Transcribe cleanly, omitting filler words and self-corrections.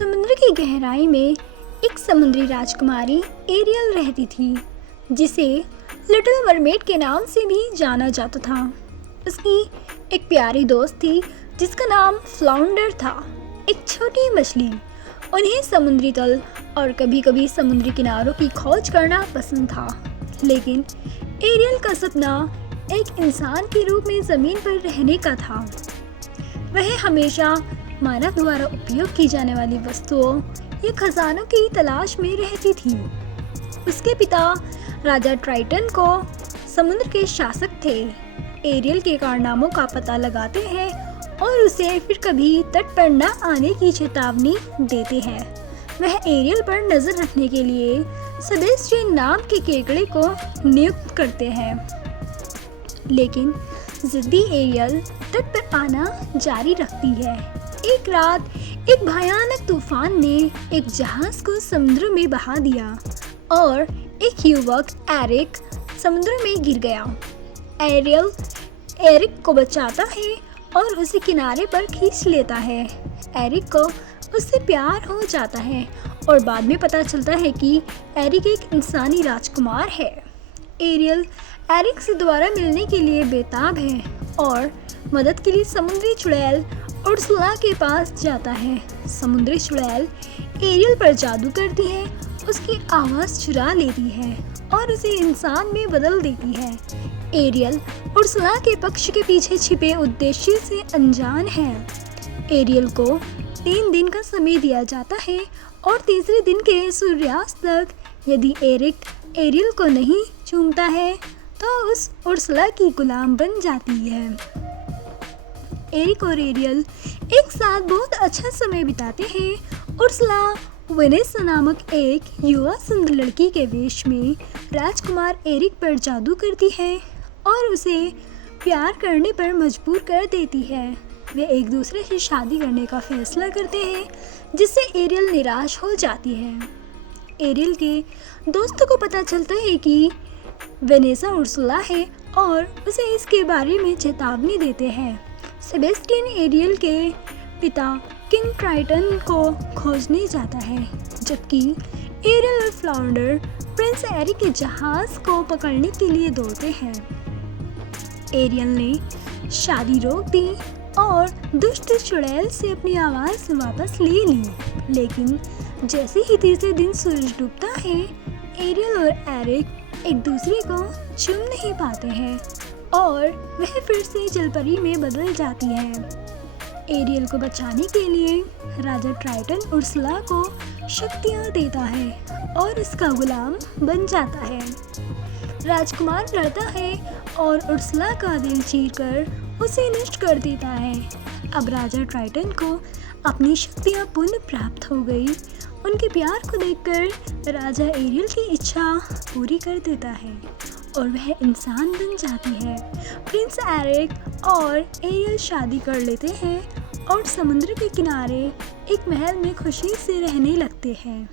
समुद्र की गहराई में एक समुद्री राजकुमारी एरियल रहती थी, जिसे लिटिल मरमेड के नाम से भी जाना जाता था। उसकी एक प्यारी दोस्त थी जिसका नाम फ्लाउंडर था, एक छोटी मछली। उन्हें समुद्री तल और कभी कभी समुद्री किनारों की खोज करना पसंद था, लेकिन एरियल का सपना एक इंसान के रूप में ज़मीन पर रहने का था। वह हमेशा मानव द्वारा उपयोग की जाने वाली वस्तुओं या खजानों की तलाश में रहती थी। उसके पिता राजा ट्राइटन को समुद्र के शासक थे। एरियल के कारनामों का पता लगाते हैं और उसे फिर कभी तट पर न आने की चेतावनी देते हैं। वह एरियल पर नजर रखने के लिए सेबेस्टियन नाम के केकड़े को नियुक्त करते हैं, लेकिन जिद्दी एरियल तट पर आना जारी रखती है। एक रात एक भयानक तूफान ने एक जहाज को समुद्र में बहा दिया और एक युवक एरिक समुद्र में गिर गया। एरियल एरिक को बचाता है और उसे किनारे पर खींच लेता है। एरिक को उससे प्यार हो जाता है और बाद में पता चलता है कि एरिक एक इंसानी राजकुमार है। एरियल एरिक से दोबारा मिलने के लिए बेताब है और मदद के लिए समुद्री चुड़ैल उर्सुला के पास जाता है। समुद्री चुड़ैल एरियल पर जादू करती है, उसकी आवाज़ चुरा लेती है और उसे इंसान में बदल देती है। एरियल उर्सुला के पक्ष के पीछे छिपे उद्देश्य से अनजान है। एरियल को 3 दिन का समय दिया जाता है और तीसरे दिन के सूर्यास्त तक यदि एरिक एरियल को नहीं चूमता है तो उस उर्सुला की गुलाम बन जाती है। एरिक और एरियल एक साथ बहुत अच्छा समय बिताते हैं। उर्सुला वेनेसा नामक एक युवा सुंदर लड़की के वेश में राजकुमार एरिक पर जादू करती है और उसे प्यार करने पर मजबूर कर देती है। वे एक दूसरे से शादी करने का फैसला करते हैं, जिससे एरियल निराश हो जाती है। एरियल के दोस्तों को पता चलता है कि वेनेसा उर्सुला है और उसे इसके बारे में चेतावनी देते हैं। सेबेस्टियन एरियल के पिता किंग ट्राइटन को खोजने जाता है, जबकि एरियल और फ्लाउंडर प्रिंस एरिक के जहाज को पकड़ने के लिए दौड़ते हैं। एरियल ने शादी रोक दी और दुष्ट चुड़ैल से अपनी आवाज़ वापस ले ली, लेकिन जैसे ही तीसरे दिन सूरज डूबता है, एरियल और एरिक एक दूसरे को चूम नहीं पाते हैं और वह फिर से जलपरी में बदल जाती है। एरियल को बचाने के लिए राजा ट्राइटन उर्सुला को शक्तियाँ देता है और उसका गुलाम बन जाता है। राजकुमार लड़ता है और उर्सुला का दिल चीरकर उसे नष्ट कर देता है। अब राजा ट्राइटन को अपनी शक्तियाँ पुनः प्राप्त हो गई। उनके प्यार को देखकर राजा एरियल की इच्छा पूरी कर देता है और वह इंसान बन जाती है। प्रिंस एरिक और एरियल शादी कर लेते हैं और समुद्र के किनारे एक महल में खुशी से रहने लगते हैं।